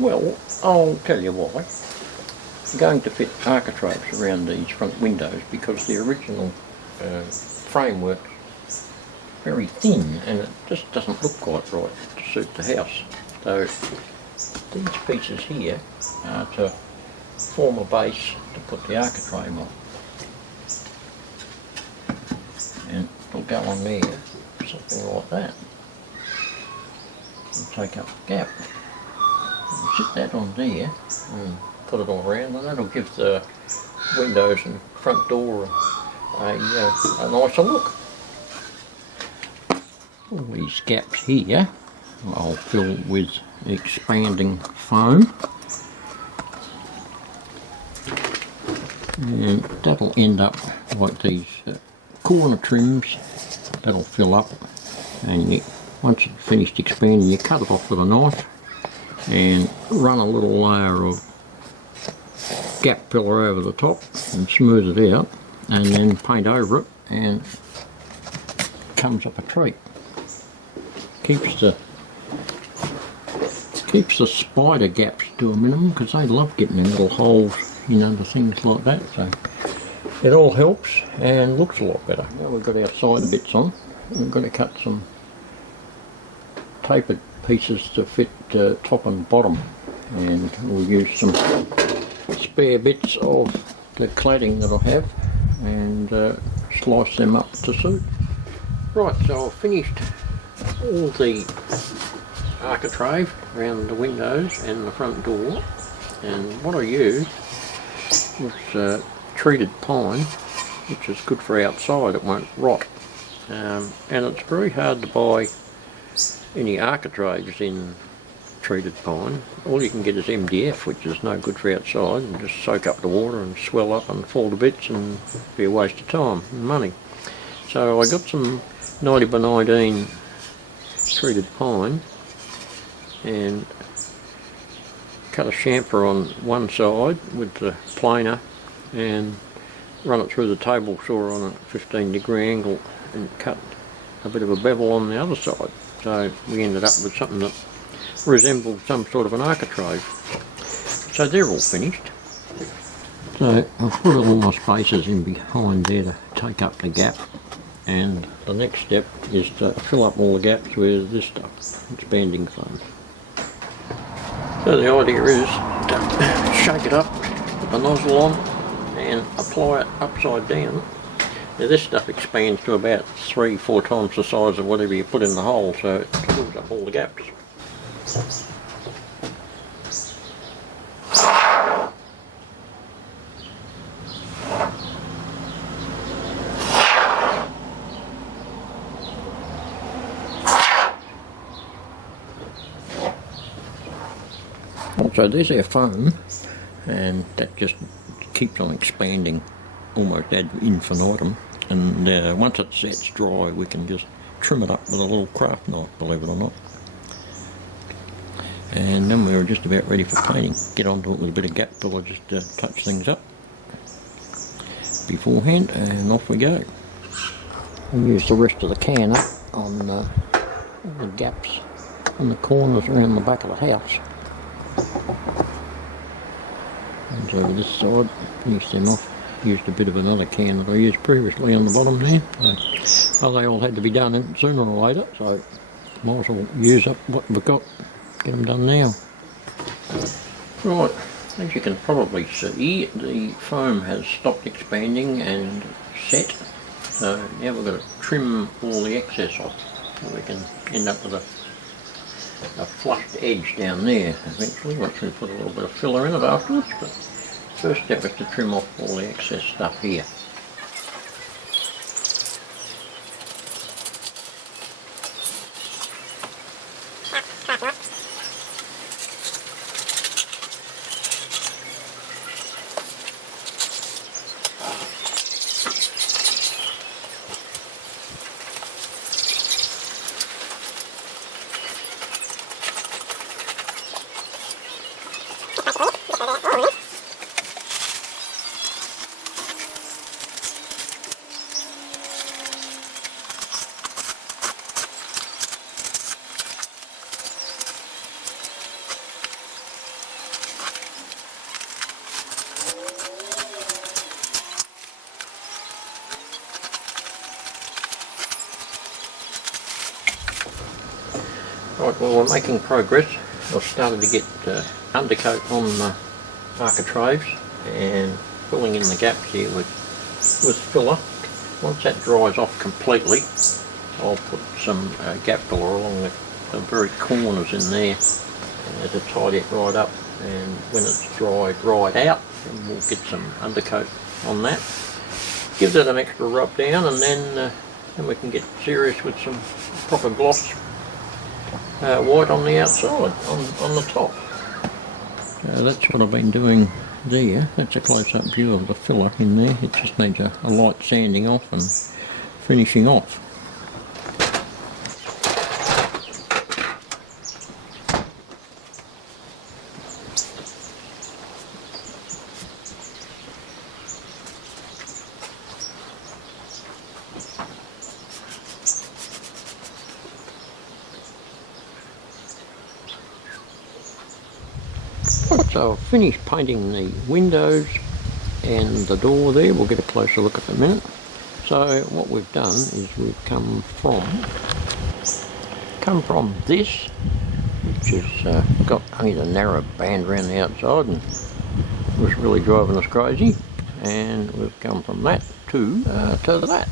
Well, I'll tell you why. I'm going to fit architraves around these front windows because the original framework very thin and it just doesn't look quite right to suit the house. So these pieces here are to form a base to put the architrave on. And it'll go on there, something like that. And take up the gap. And sit that on there and put it all around, and that'll give the windows and front door a nicer look. All these gaps here I'll fill with expanding foam, and that'll end up like these corner trims. That'll fill up, and once it's finished expanding, you cut it off with a knife and run a little layer of gap filler over the top and smooth it out, and then paint over it, and it comes up a treat. Keeps the spider gaps to a minimum because they love getting in little holes in under things like that. So it all helps and looks a lot better. Now we've got our side bits on, we've got to cut some tapered pieces to fit top and bottom, and we'll use some spare bits of the cladding that I have and slice them up to suit. Right, so I've finished all the architrave around the windows and the front door, and what I used was treated pine, which is good for outside, it won't rot, and it's very hard to buy any architraves in treated pine. All you can get is MDF, which is no good for outside, and just soak up the water and swell up and fall to bits and be a waste of time and money. So I got some 90 by 19 treated pine and cut a chamfer on one side with the planer and run it through the table saw on a 15-degree angle and cut a bit of a bevel on the other side. So we ended up with something that resembled some sort of an architrave. So they're all finished. So I've put all my spaces in behind there to take up the gap, and the next step is to fill up all the gaps with this stuff, expanding foam. So the idea is to shake it up, put the nozzle on and apply it upside down. Now this stuff expands to about 3-4 times the size of whatever you put in the hole, so it fills up all the gaps. So there's our foam, and that just keeps on expanding almost ad infinitum, and once it sets dry we can just trim it up with a little craft knife, believe it or not. And then we're just about ready for painting. Get onto it with a bit of gap filler just to touch things up beforehand, and off we go. And use the rest of the can up on the gaps on the corners around the back of the house. And over this side, finish them off. Used a bit of another can that I used previously on the bottom there. So, well, they all had to be done sooner or later, so might as well use up what we've got. Get them done now. Right, as you can probably see, the foam has stopped expanding and set. So now we've got to trim all the excess off, so we can end up with a flushed edge down there eventually, once we put a little bit of filler in it afterwards. But first step is to trim off all the excess stuff here. Right, well, we're making progress. I've started to get undercoat on the architraves and filling in the gaps here with filler. Once that dries off completely, I'll put some gap filler along the very corners in there to tidy it right up, and when it's dried right out, then we'll get some undercoat on that. Give that an extra rub down, and then we can get serious with some proper gloss white on the outside, on the top. That's what I've been doing there. That's a close-up view of the filler in there. It just needs a light sanding off and finishing off. So I've finished painting the windows and the door there. We'll get a closer look at the minute. So what we've done is we've come from this, which has got only the narrow band around the outside and was really driving us crazy, and we've come from that to that.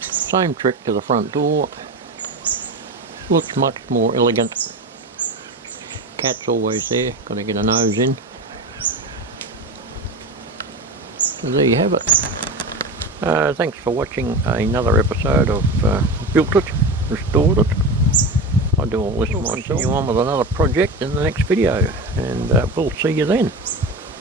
Same trick to the front door. Looks much more elegant. Cat's always there, got to get a nose in. So there you have it. Thanks for watching another episode of Built It, Restored It. I do all this myself. Continue on with another project in the next video, and we'll see you then.